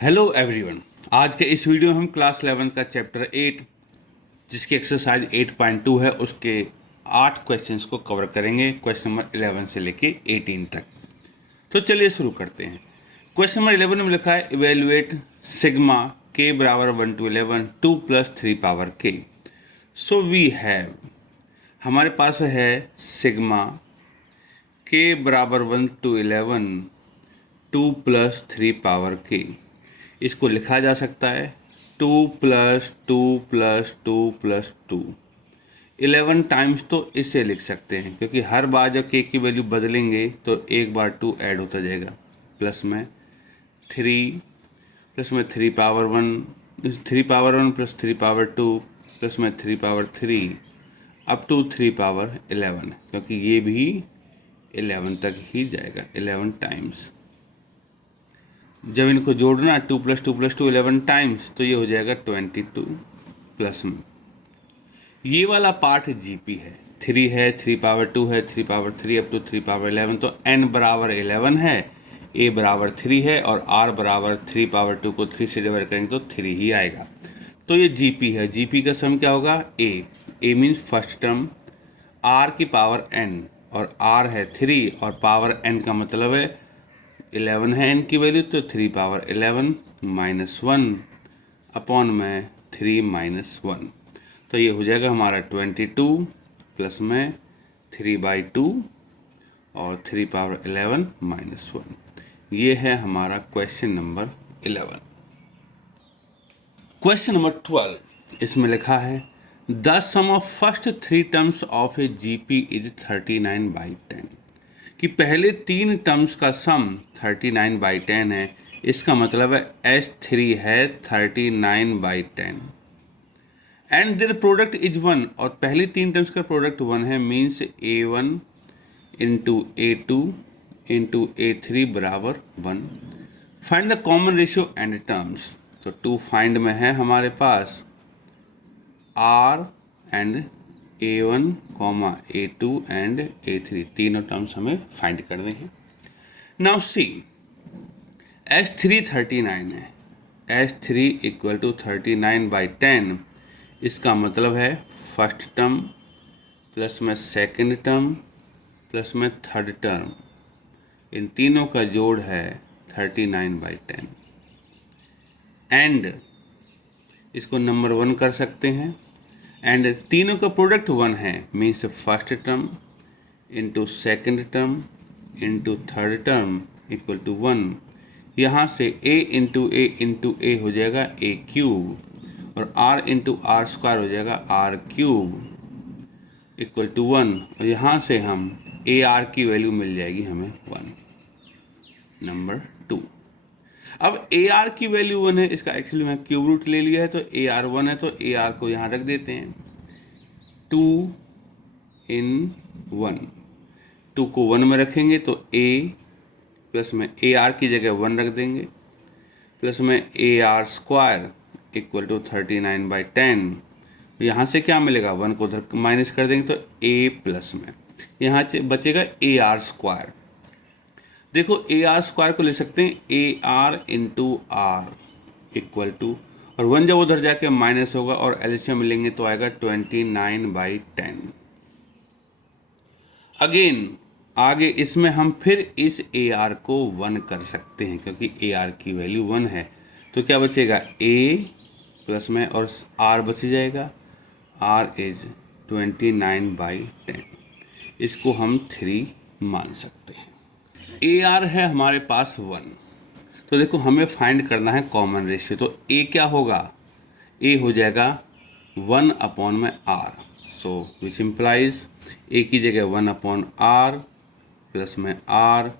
Hello everyone. आज के इस वीडियो में हम क्लास 11 का चैप्टर 8 जिसकी एक्सरसाइज 8.2 है उसके 8 क्वेश्चंस को कवर करेंगे, क्वेश्चन नंबर 11 से लेके 18 तक। तो चलिए शुरू करते हैं। क्वेश्चन नंबर 11 में लिखा है इवेल्युएट सिग्मा k बराबर 1 to 11 2 plus 3 power k। So we have, हमारे पास है सिग्मा k बराबर 1 to 11 2 plus 3 पावर k। इसको लिखा जा सकता है 2 + 2 + 2 + 2। 11 टाइम्स तो इसे लिख सकते हैं क्योंकि हर बार जब k की वैल्यू बदलेंगे तो एक बार 2 ऐड होता जाएगा। प्लस में 3 पावर 1 3 पावर 1 + 3 पावर 2 प्लस में 3 पावर 3 अप टू 3 पावर 11 क्योंकि ये भी 11 तक ही जाएगा 11 टाइम्स। जब इनको जोड़ना 2 + 2 + 2 11 टाइम्स तो ये हो जाएगा 22 प्लस में ये वाला पार्ट जीपी है, 3 है, 3 पावर 2 है, 3 पावर 3 अप टू 3 पावर 11 तो n बराबर 11 है, a बराबर 3 है और r बराबर 3 पावर 2 को 3 से डिवाइड करेंगे तो 3 ही आएगा। तो ये जीपी है। जीपी का सम क्या होगा a means first term, r की पावर n और r है 3 और पावर n का मतलब है 11 है n की वैल्यू तो 3 पावर 11 -1 अपॉन में 3 -1 तो ये हो जाएगा हमारा 22 प्लस में 3/2 और 3 पावर 11 -1। ये है हमारा क्वेश्चन नंबर 11। क्वेश्चन नंबर 12, इसमें लिखा है the sum of first 3 terms of a GP is 39/10 कि पहले 3 टर्म्स का सम 39/10 है। इसका मतलब है S3 है 39/10 एंड देयर प्रोडक्ट इज 1 और पहली 3 टर्म्स का प्रोडक्ट 1 है, means A1 into A2 into A3 बराबर 1। Find the common ratio and terms. तो 2 फाइंड में है हमारे पास R and A1, A2 and A3 तीनों टर्म्स हमें फाइंड करने हैं। नाउ सी S3 39 है, S3 = 39/10। इसका मतलब है फर्स्ट टर्म प्लस में सेकंड टर्म प्लस में थर्ड टर्म, इन तीनों का जोड़ है 39/10 एंड इसको नंबर 1 कर सकते हैं एंड तीनों का प्रोडक्ट 1 है, means first term into second term into third term equal to 1। यहाँ से a इंटू a हो जाएगा a³ और r इंटू r² हो जाएगा r³ इक्वल टू 1 और यहाँ से हम ar की वैल्यू मिल जाएगी हमें 1। नंबर 2, अब ar की वैल्यू 1 है, इसका एक्चुअली मैं क्यूब रूट ले लिया है तो ar 1 है तो ar को यहाँ रख देते हैं 2 in 1। 2 को 1 में रखेंगे तो a प्लस में ar की जगह 1 रख देंगे प्लस में ar² इक्वल टू 39/10। यहाँ से क्या मिलेगा 1 को उधर माइनस कर देंगे तो a प्लस में यहाँ से बचेगा ar²। देखो ar² को ले सकते हैं ar into r equal to और 1 जब उधर जाके माइनस होगा और एलसीएम मिलेंगे तो आएगा 29/10। अगेन आगे इसमें हम फिर इस ar को 1 कर सकते हैं क्योंकि ar की वैल्यू 1 है तो क्या बचेगा a प्लस में और r बच जाएगा, r इज 29/10। इसको हम 3 मान सकते हैं। ar है हमारे पास 1 तो देखो हमें फाइंड करना है कॉमन रेशियो तो a क्या होगा, a हो जाएगा 1/r। So which implies a की जगह 1/r प्लस में r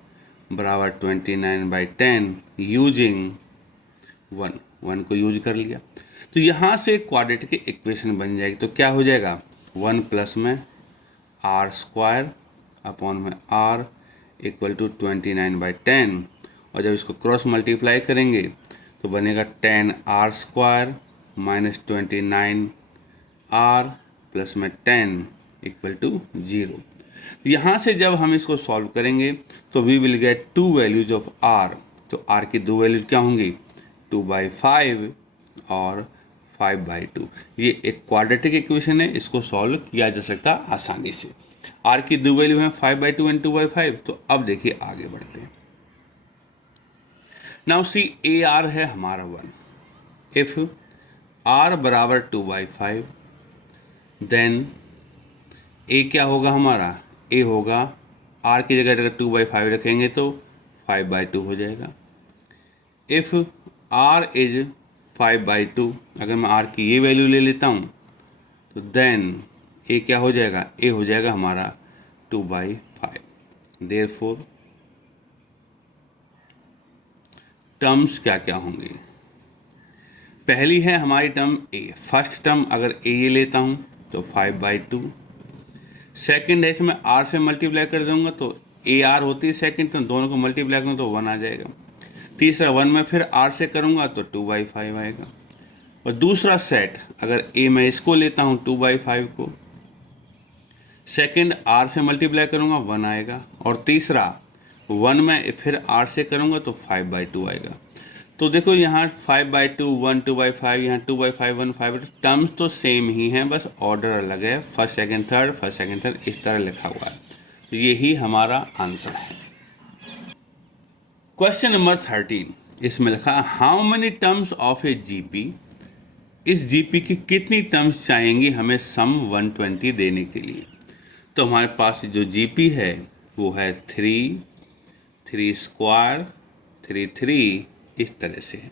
बराबर 29/10 यूजिंग 1 को यूज कर लिया तो यहाँ से क्वाड्रेटिक इक्वेशन बन जाएगी। तो क्या हो जाएगा 1 प्लस में r² अपॉन में r इक्वल टू 29/10 और जब इसको क्रॉस मल्टीप्लाई करेंगे तो बनेगा 10r² माइनस 29r प्लस में 10 इक्वल टू 0। यहाँ से जब हम इसको सॉल्व करेंगे तो we will get 2 values of r। तो r की 2 वैल्यूज क्या होंगी 2/5 और 5/2। ये एक क्वाड्रेटिक इक्वेशन है, इसको सॉल्व किया जा सकता है आसानी से। आर की दो वैल्यू है 5/2 एंड 2/5। तो अब देखिए आगे बढ़ते हैं। नाउ सी ए आर है हमारा 1। इफ आर बराबर 2/5 देन ए क्या होगा हमारा, ए होगा आर की जगह अगर 2/5 रखेंगे तो 5/2 हो जाएगा। इफ आर इज 5/2, अगर मैं आर की ये वैल्यू ले लेता हूँ तो देन ए क्या हो जाएगा, ए हो जाएगा हमारा 2/5। देयरफॉर टर्म्स क्या क्या होंगे, पहली है हमारी टर्म ए। फर्स्ट टर्म अगर ए ये लेता हूँ तो 5/2। सेकेंड है इसमें आर से मल्टीप्लाई कर दूंगा तो ए आर होती है सेकेंड, तो दोनों को मल्टीप्लाई करूँ तो 1 आ जाएगा। तीसरा 1 में फिर आर से करूँगा तो 2/5 आएगा। और दूसरा सेट अगर ए मैं इसको लेता हूँ 2/5 को, सेकेंड आर से मल्टीप्लाई करूँगा 1 आएगा। और तीसरा 1 में फिर आर से करूँगा तो 5/2 आएगा। तो देखो यहाँ 5/2 1 2/5, यहाँ 2/5 1 5। टर्म्स तो सेम ही हैं, बस ऑर्डर अलग है, first second third first second third इस तरह लिखा हुआ है। तो यही हमारा आंसर है। क्वेश्चन नंबर 13, इसमें लिखा how many terms of a GP. इस जीपी की कितनी टर्म्स चाहिएंगी हमें सम 120 देने के लिए। तो हमारे पास जो जीपी है वो है 3 3 स्क्वायर 3 3 इस तरह से है।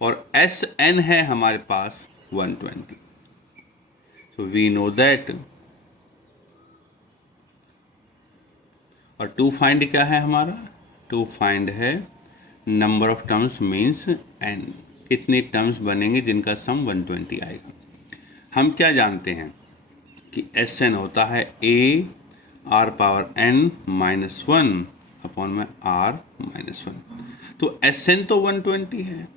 और एस एन है हमारे पास 120। So we know that. और टू फाइंड क्या है हमारा, टू फाइंड है number of terms means N, कितनी टर्म्स बनेंगे जिनका सम 120 आएगा। हम क्या जानते हैं कि एस एन होता है a r power n minus 1 upon में आर माइनस 1। तो एस एन तो 120 है।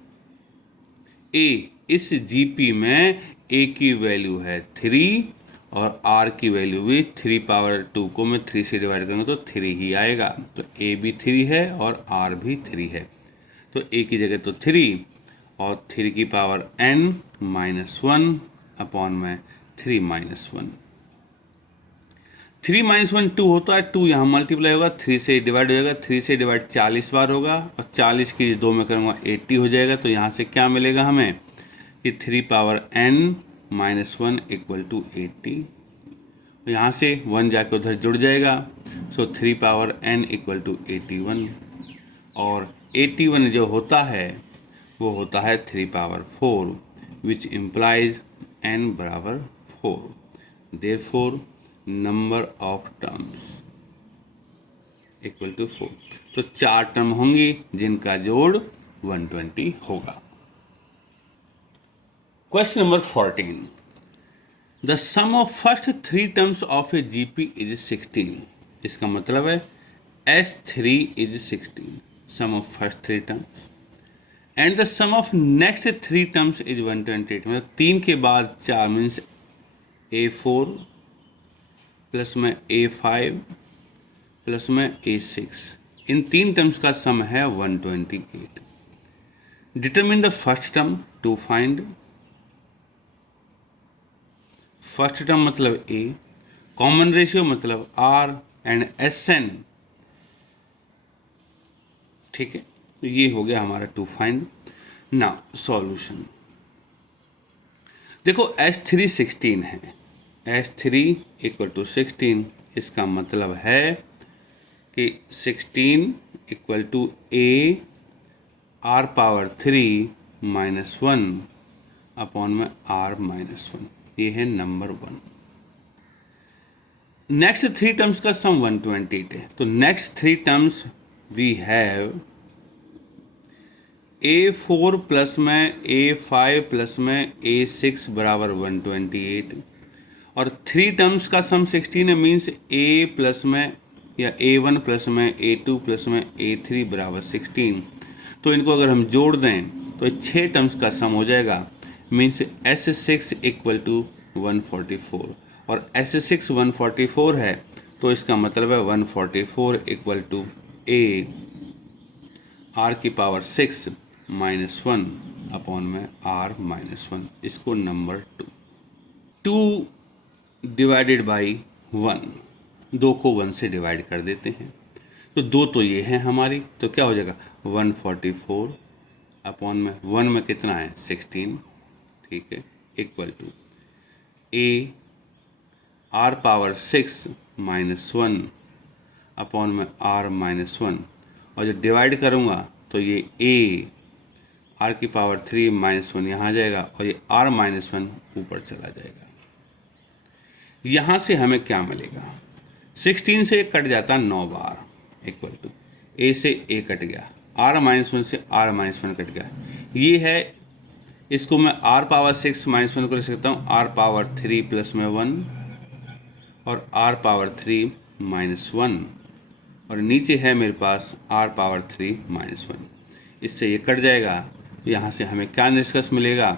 ए, इस जीपी में ए की वैल्यू है 3 और आर की वैल्यू भी 3/2 को मैं 3 से डिवाइड करूँगा तो 3 ही आएगा। तो ए भी 3 है और आर भी 3 है। तो ए की जगह तो 3 और 3 की पावर n माइनस 1 अपॉन में 3 माइनस 1। 3 माइनस 1 2 होता है, 2 यहाँ मल्टीप्लाई होगा 3 से डिवाइड हो जाएगा, 3 से डिवाइड 40 बार होगा और 40 की 2 में करूँगा 80 हो जाएगा। तो यहाँ से क्या मिलेगा हमें कि 3/n माइनस 1 इक्वल टू 80। यहाँ से 1 जाके उधर जुड़ जाएगा। सो 3/n इक्वल टू 81। और 81 जो होता है वो होता है 3/4 विच इम्प्लाइज n बराबर 4। Therefore number of terms equal to 4। तो 4 टर्म होंगी जिनका जोड़ 120 होगा। Question number 14, the sum of first 3 terms of a GP is 16। इसका मतलब है S3 is 16, sum of first 3 terms, and the sum of next 3 terms is 128। मतलब 3 के बाद 4 मीन्स A4 प्लस में A5 प्लस में A6, इन 3 टर्म्स का sum है 128। Determine the first term to find. First term मतलब A, कॉमन रेशियो मतलब R and SN। ठीक है, तो ये हो गया हमारा टू फाइंड। नाउ सॉल्यूशन देखो, S3 16 है, S3 इक्वल टू 16। इसका मतलब है कि 16 equal to A R power 3 minus 1 upon में R माइनस 1। ये है नंबर 1। नेक्स्ट 3 टर्म्स का सम 128 है। तो next 3 terms we have A4 plus में A5 प्लस में A6 बराबर 128। और 3 टर्म्स का सम 16 है, मीन्स A प्लस में या A1 प्लस में A2 प्लस में A3 बराबर 16। तो इनको अगर हम जोड़ दें तो 6 टर्म्स का सम हो जाएगा, मीन्स S6 इक्वल टू 144। और S6 144 है तो इसका मतलब है 144 इक्वल टू A R की पावर 6 -1 अपॉन में r -1, इसको नंबर 2 डिवाइडेड बाई 1, 2 को 1 से डिवाइड कर देते हैं, तो 2 तो ये है हमारी, तो क्या हो जाएगा 144 अपॉन में 1 में कितना है 16, ठीक है, equal to a r power 6 -1 upon में r -1, और जब डिवाइड करूँगा तो ये a r की पावर 3 -1 यहाँ आ जाएगा और ये r -1 ऊपर चला जाएगा। यहाँ से हमें क्या मिलेगा, 16 से कट जाता 9 बार, इक्वल टू a से a कट गया, r -1 से r -1 कट गया, ये है, इसको मैं r पावर 6 -1 को लिख सकता हूँ r पावर 3 प्लस में 1 और r पावर 3 -1, और नीचे है मेरे पास r पावर 3 -1, इससे ये कट जाएगा। यहाँ से हमें क्या निष्कर्ष मिलेगा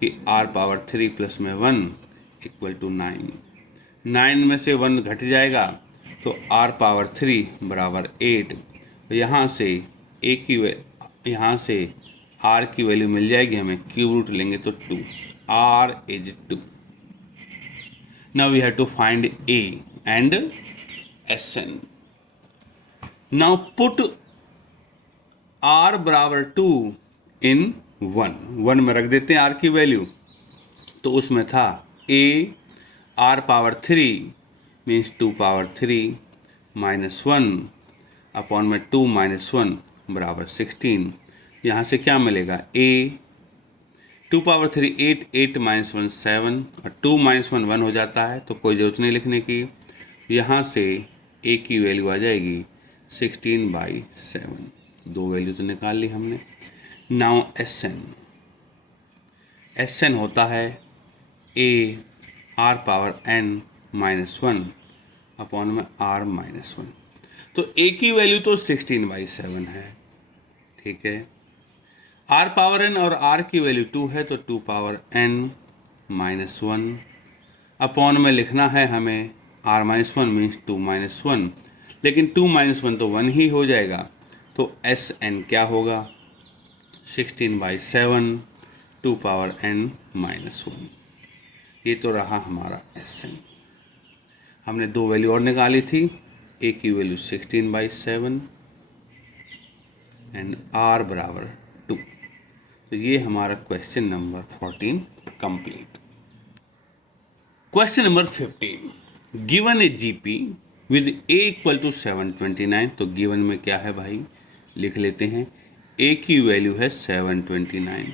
कि r पावर 3 प्लस में 1 इक्वल टू 9, 9 में से 1 घट जाएगा तो r पावर 3 बराबर 8, यहाँ से a की यहाँ से r की वैल्यू मिल जाएगी हमें, क्यूब रूट लेंगे तो 2, r is 2। Now we have to find a and Sn। Now put r बराबर 2 इन 1 में रख देते हैं r की वैल्यू, तो उसमें था a r power 3 means 2 power 3 -1 upon में 2 -1 बराबर 16। यहाँ से क्या मिलेगा a 2 पावर 3 8, 8 -1 7 और 2 -1 1 हो जाता है, तो कोई ज़रूरत नहीं लिखने की। यहाँ से a की वैल्यू आ जाएगी 16/7, 2 वैल्यू तो निकाल ली हमने। नाउ Sn होता है a r power n -1 upon में r -1, तो a की वैल्यू तो 16/7 है, ठीक है, r पावर n और r की वैल्यू 2 है तो 2 पावर n -1 अपॉन में लिखना है हमें r -1 मीन्स 2 -1, लेकिन 2 -1 तो 1 ही हो जाएगा, तो Sn क्या होगा 16/7 2 पावर n -1, ये तो रहा हमारा Sn। हमने 2 वैल्यू और निकाली थी, a की वैल्यू 16/7 एंड r बराबर 2, तो ये हमारा question number 14 complete. Question number 15, given a GP with a equal to 729, तो गिवन में क्या है भाई, लिख लेते हैं, a की वैल्यू है 729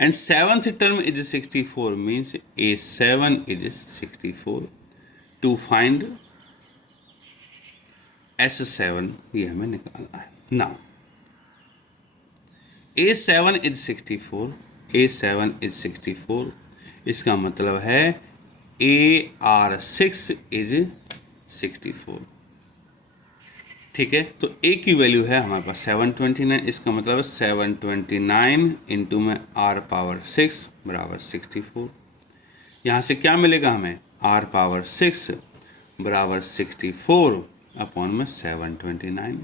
and seventh term is 64 means a7 is 64। To find S7 ये हमें निकालना है। Now A7 is 64, A7 is 64, इसका मतलब है AR6 इज 64, ठीक है, तो A की वैल्यू है हमारे पास 729, इसका मतलब है 729 इंटू में R पावर 6 बराबर 64। यहाँ से क्या मिलेगा हमें, R पावर 6 बराबर 64 अपॉन में 729।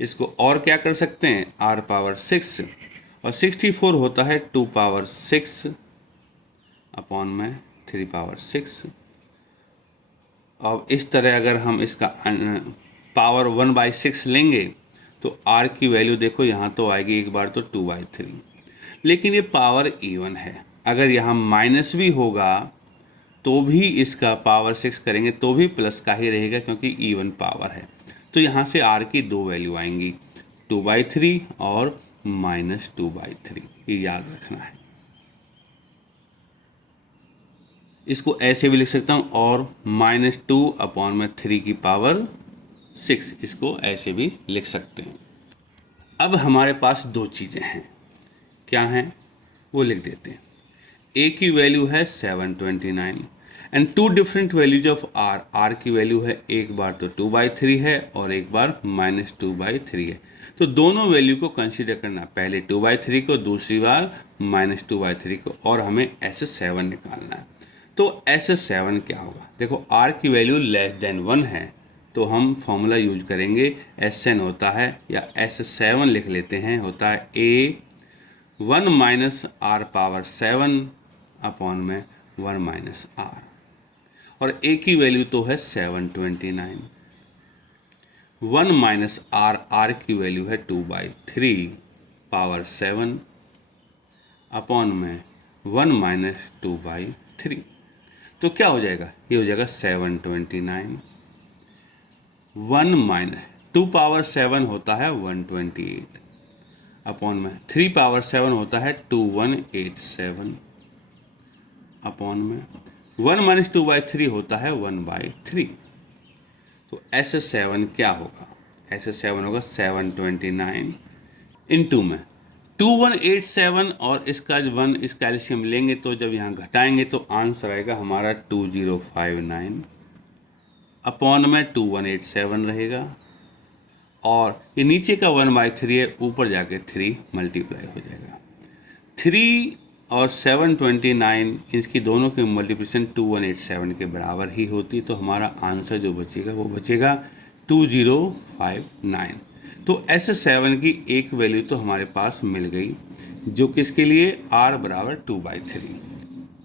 इसको और क्या कर सकते हैं, R पावर 6 और 64 होता है 2 पावर 6 अपॉन में 3 पावर 6। और इस तरह अगर हम इसका पावर 1/6 लेंगे तो R की वैल्यू देखो यहाँ तो आएगी एक बार तो 2/3, लेकिन ये पावर इवन है, अगर यहाँ माइनस भी होगा तो भी इसका पावर 6 करेंगे तो भी प्लस का ही रहेगा क्योंकि इवन पावर है। तो यहाँ से R की 2 वैल्यू आएंगी, 2/3 और -2/3, ये याद रखना है। इसको ऐसे भी लिख सकता हूँ और -2 अपॉन में 3 की पावर 6, इसको ऐसे भी लिख सकते हैं। अब हमारे पास 2 चीज़ें हैं, क्या हैं वो लिख देते हैं। A की वैल्यू है 729 and 2 different values of R। R की वैल्यू है एक बार तो 2/3 है और एक बार -2/3 है, तो दोनों वैल्यू को कंसीडर करना, पहले 2/3 को, दूसरी बार -2/3 को, और हमें S7 निकालना है। तो S7 क्या होगा, देखो R की वैल्यू <1 है तो हम फॉर्मूला यूज करेंगे, Sn होता है या S7 लिख लेते हैं, होता है A 1 minus r power 7 upon में 1 माइनस आर, और ए की वैल्यू तो है 729। 1 माइनस आर, आर की वैल्यू है 2/3 पावर 7 अपॉन में 1 माइनस 2/3। तो क्या हो जाएगा, ये हो जाएगा 729। 1 माइनस 2 पावर 7 होता है 128 अपॉन में 3 पावर 7 होता है 2187 अपॉन में 1 माइनस 2/3 होता है 1/3। तो S7 क्या होगा, S7 होगा 729 इंटू में 2187, और इसका 1 इसका एलसीएम लेंगे तो जब यहाँ घटाएंगे तो आंसर आएगा हमारा 2059 अपॉन में 2187 रहेगा, और ये नीचे का 1/3 है, ऊपर जाके 3 मल्टीप्लाई हो जाएगा। 3 और 729 इसकी दोनों की मल्टीप्लिकेशन 2187 के बराबर ही होती, तो हमारा आंसर जो बचेगा वो बचेगा 2059। तो S7 की एक वैल्यू तो हमारे पास मिल गई, जो किसके लिए, R बराबर 2/3।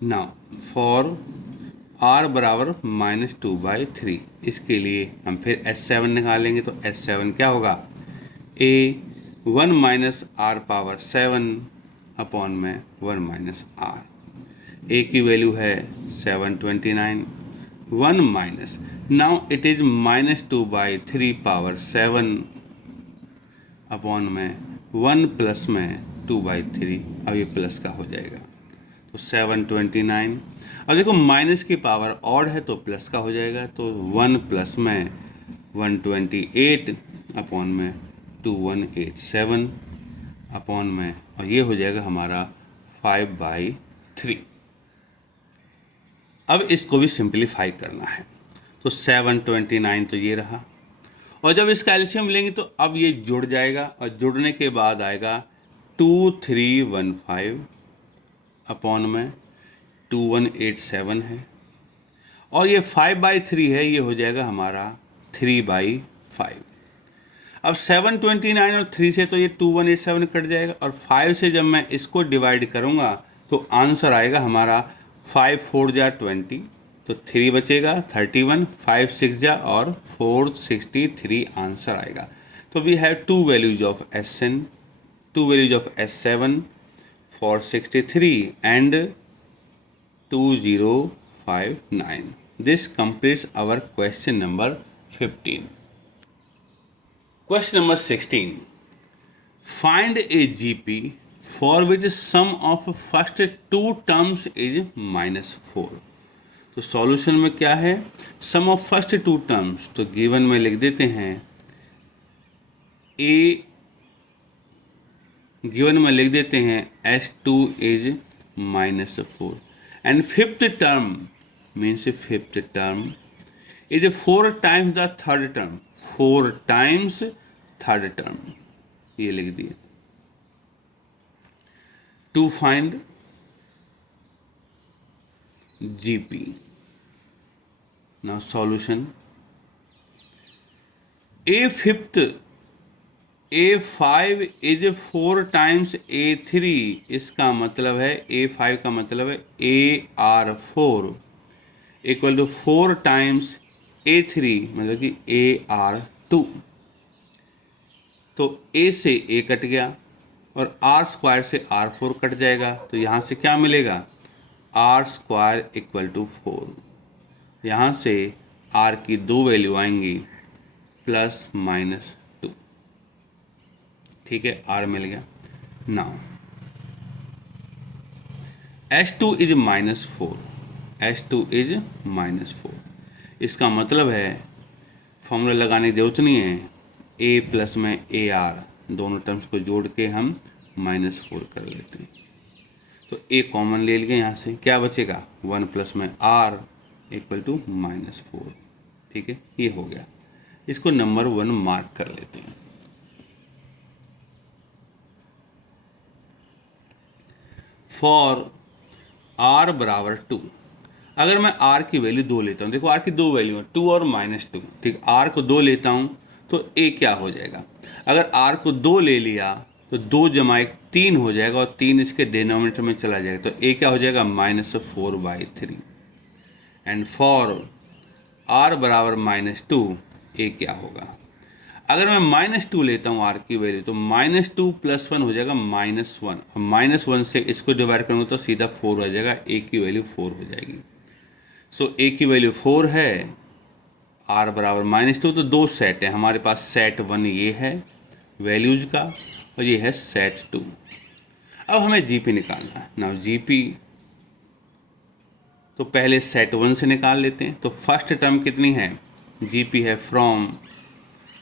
नाउ फॉर R बराबर -2/3, इसके लिए हम फिर S7 निकालेंगे, तो S7 क्या होगा, A 1 minus r power 7 upon में 1 माइनस आर। ए की वैल्यू है 729। 1 minus, now it is -2/3 power 7 upon में 1 प्लस में 2/3, अब ये प्लस का हो जाएगा तो 729। अब देखो माइनस की पावर ऑड है तो प्लस का हो जाएगा, तो 1 प्लस में 128 अपॉन में 2187 अपॉन में, और ये हो जाएगा हमारा 5/3। अब इसको भी सिंप्लीफाई करना है, तो 729 तो ये रहा, और जब इसका एलसीएम लेंगे तो अब ये जुड़ जाएगा, और जुड़ने के बाद आएगा 2315 अपॉन में 2187 है, और ये 5/3 है, ये हो जाएगा हमारा 3/5। अब 729 और 3 से तो ये 2187 कट जाएगा, और 5 से जब मैं इसको डिवाइड करूँगा तो आंसर आएगा हमारा 5 4 जा 20, तो 3 बचेगा 31, 5 6 जा और 4 63 आंसर आएगा। तो we have two values of Sn, two values of S7 for 63 and 2059. This completes our question number 15. Question number 16. Find a GP for which sum of first two terms is -4. तो solution में क्या है, सम of first to terms, तो given में लिख देते हैं ए, given में लिख देते हैं S2 is -4 and fifth term means fifth term is 4 times the third term, 4 times third term, ये लिख दिए। To find GP, now solution, A5 is 4 times A3, इसका मतलब है A5 का मतलब है AR4 equal to 4 times A3 मतलब कि AR2। तो A से A कट गया और R स्क्वायर से R4 कट जाएगा, तो यहाँ से क्या मिलेगा, R स्क्वायर इक्वल टू 4। यहाँ से R की दो वैल्यू आएंगी +-2, ठीक है, R मिल गया। Now S2 is -4, S2 is -4, इसका मतलब है फॉर्मूला लगाने की जरूरत नहीं है, A प्लस में AR दोनों टर्म्स को जोड़ के हम -4 कर लेते हैं, तो A कॉमन ले लिए, यहाँ से क्या बचेगा, 1 प्लस में R इक्वल टू -4, ठीक है, ये हो गया। इसको नंबर 1 मार्क कर लेते हैं। फॉर R बराबर 2, अगर मैं R की वैल्यू 2 लेता हूँ, देखो R की दो वैल्यू है 2 और -2, ठीक, R को 2 लेता हूँ तो A क्या हो जाएगा, अगर R को 2 ले लिया तो 2 जमा 1 3 हो जाएगा और 3 इसके डिनोमिनेटर में चला जाएगा, तो ए क्या हो जाएगा -4/3। एंड फॉर आर बराबर -2 ए क्या होगा। अगर मैं -2 लेता हूँ आर की वैल्यू, तो -2 + 1 हो जाएगा -1, और -1 से इसको डिवाइड करूँगा तो सीधा 4 हो जाएगा, ए की वैल्यू 4 हो जाएगी। सो ए की वैल्यू 4 है, आर बराबर -2, तो दो सेट है हमारे पास, सेट 1 ये है वैल्यूज का, और ये है सेट 2। अब हमें जीपी निकालना है। नाउ जीपी तो पहले सेट 1 से निकाल लेते हैं। तो फर्स्ट टर्म कितनी है, जीपी है फ्रॉम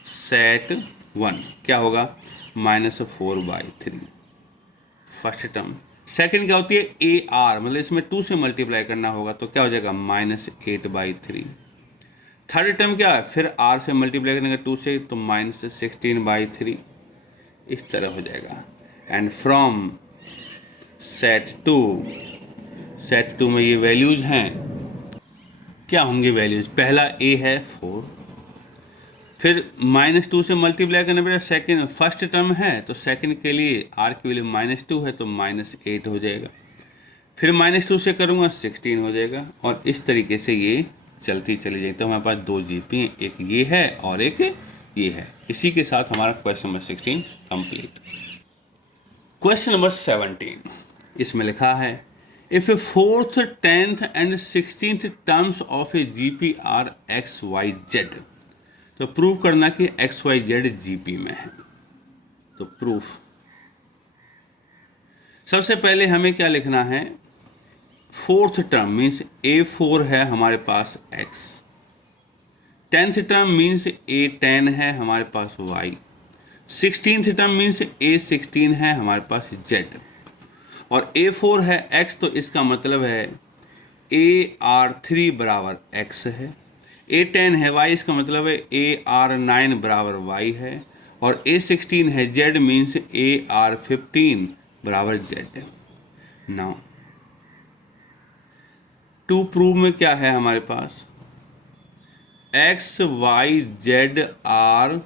सेट 1, क्या होगा -4/3 फर्स्ट टर्म। सेकंड क्या होती है ए आर, मतलब इसमें 2 से मल्टीप्लाई करना होगा, तो क्या हो जाएगा -8/3। थर्ड टर्म क्या है, फिर आर से मल्टीप्लाई करेंगे 2 से, तो -16/3 इस तरह हो जाएगा। एंड फ्रॉम सेट 2 में ये वैल्यूज हैं, क्या होंगे वैल्यूज, पहला ए है 4, फिर -2 से मल्टीप्लाई करने पर सेकंड फर्स्ट टर्म है, तो सेकंड के लिए आर की वैल्यू -2 है, तो -8 हो जाएगा। फिर -2 से करूँगा 16 हो जाएगा, और इस तरीके से ये चलती चली जाएगी। तो हमारे पास दो जीपी हैं, एक ये है और एक ये है। इसी के साथ हमारा question number 16 complete. Question number 17, इसमें लिखा है if a 4th, 10th and 16th terms of a GP are XYZ, तो प्रूव करना कि XYZ जीपी में है। तो प्रूफ, सबसे पहले हमें क्या लिखना है, 4th टर्म मीन्स A4 है हमारे पास X, 10th term means A10 है हमारे पास Y, 16th term means A16 है हमारे पास Z, और A4 है X, तो इसका मतलब है AR3 बराबर X है। A10 है Y, इसका मतलब है AR9 बराबर Y है, और A16 है Z मीन्स AR15 बराबर Z। नाउ टू प्रूव में क्या है हमारे पास, XYZ आर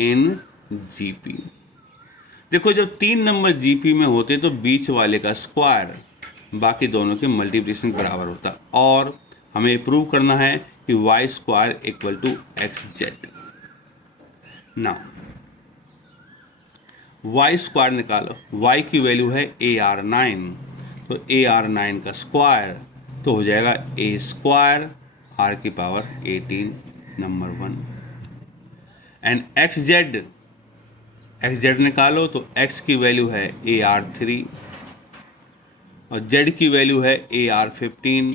इन जीपी। देखो जब 3 नंबर जीपी में होते तो बीच वाले का स्क्वायर बाकी दोनों के मल्टीप्लिकेशन बराबर होता, और हमें प्रूव करना है कि y² = XZ। ना y² निकालो, y की वैल्यू है AR9, तो AR9 का स्क्वायर तो हो जाएगा A² R⁻18 number 1। And XZ निकालो, तो x की वैल्यू है AR3 और z की वैल्यू है AR15,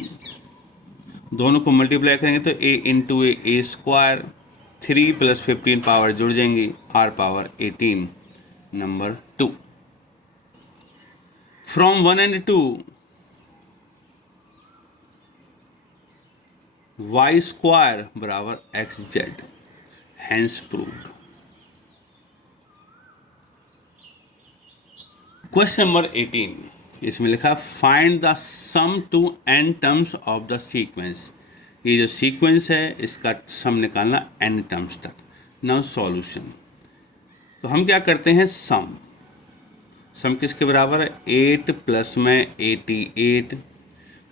दोनों को मल्टीप्लाई करेंगे तो a इंटू A², 3 + 15 पावर जुड़ जाएंगी, R⁻18 number 2। From 1 and 2 y² बराबर XZ, hence proved. Question number 18, इसमें लिखा find the sum to n terms of the sequence. ये जो सीक्वेंस है इसका सम निकालना n टर्म्स तक। नाउ सॉल्यूशन, तो हम क्या करते हैं, सम किसके बराबर है, 8 प्लस में 88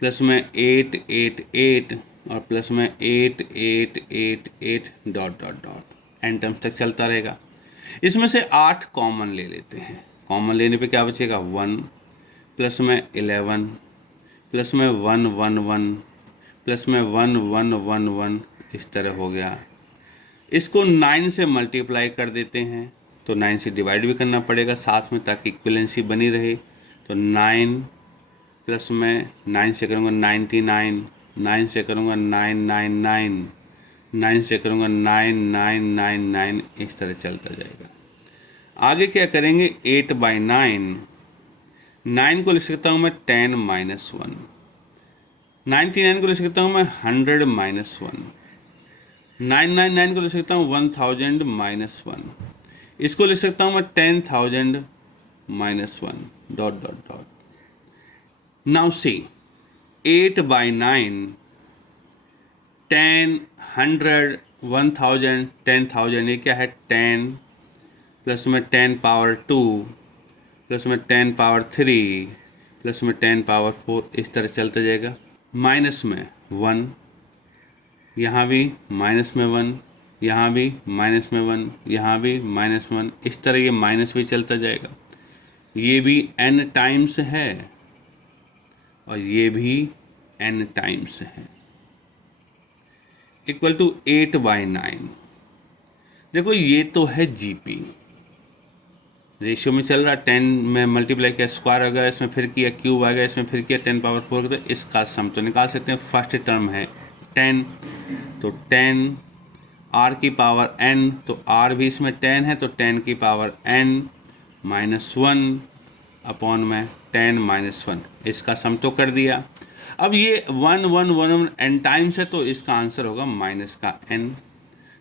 प्लस में 888 और प्लस में 8888 dot dot dot n terms तक चलता रहेगा। इसमें से 8 कॉमन ले लेते हैं, कॉमन लेने पे क्या बचेगा 1 प्लस में 11 प्लस में 111 प्लस में 1111, इस तरह हो गया। इसको 9 से मल्टीप्लाई कर देते हैं, तो 9 से डिवाइड भी करना पड़ेगा साथ में ताकि इक्विवेलेंसी बनी रहे। तो 9 प्लस में 9 से करूँगा 99, 9 से करूँगा 999, 9 से करूँगा 9999, इस तरह चलता जाएगा। आगे क्या करेंगे, 8/9, 9 को लिख सकता हूँ मैं 10 - 1, 99 को लिख सकता हूँ मैं 100 - 1, 999 को लिख सकता हूँ 1000 - 1, इसको लिख सकता हूँ मैं 10,000 - 1 dot dot dot. Now see 8/9, 10, 100, 1000, 10,000, ये क्या है 10 प्लस में 10 पावर 2 प्लस में 10 पावर 3 प्लस में 10 पावर 4, इस तरह चलता जाएगा। माइनस में 1, यहाँ भी माइनस में 1, यहाँ भी माइनस में 1, यहाँ भी माइनस 1, इस तरह ये माइनस भी चलता जाएगा। ये भी n टाइम्स है और ये भी n टाइम्स है, इक्वल टू 8/9। देखो ये तो है जीपी, रेशियो में चल रहा, 10 में मल्टीप्लाई किया स्क्वायर आ गया, इसमें फिर किया क्यूब आ गया, इसमें फिर किया 10 पावर 4, तो इसका सम तो निकाल सकते हैं। फर्स्ट टर्म है 10, तो 10 r की पावर n, तो r भी इसमें 10 है, तो 10 की पावर n माइनस 1 अपॉन में 10 माइनस 1, इसका सम तो कर दिया। अब ये 1 1 1 n टाइम्स है, तो इसका आंसर होगा माइनस का n।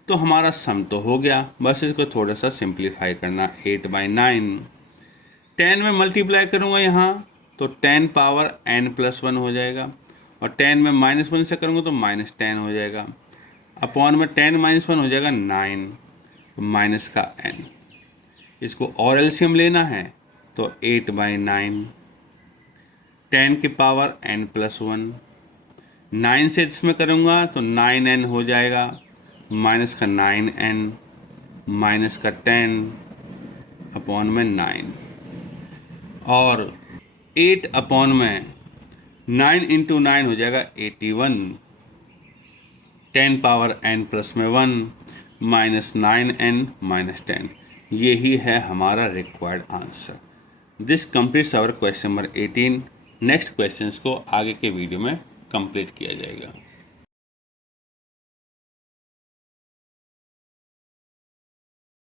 तो हमारा सम तो हो गया, बस इसको थोड़ा सा सिंप्लीफाई करना। 8/9 10 में मल्टीप्लाई करूँगा यहाँ, तो 10 पावर n प्लस 1 हो जाएगा, और 10 में माइनस 1 से करूँगा तो माइनस 10 हो जाएगा, अपॉन में 10 माइनस 1 हो जाएगा 9 माइनस का n। इसको और एलसीएम लेना है, तो 8/9 10 की पावर n प्लस 1, 9 से इसमें करूँगा तो 9n हो जाएगा, माइनस का 9n माइनस का 10 अपॉन में 9, और 8 अपॉन में 9 इंटू 9 हो जाएगा 81, 10 पावर n प्लस में 1 माइनस 9n माइनस 10, यही है हमारा required answer. This completes our question number 18। Next questions को आगे के वीडियो में कंप्लीट किया जाएगा।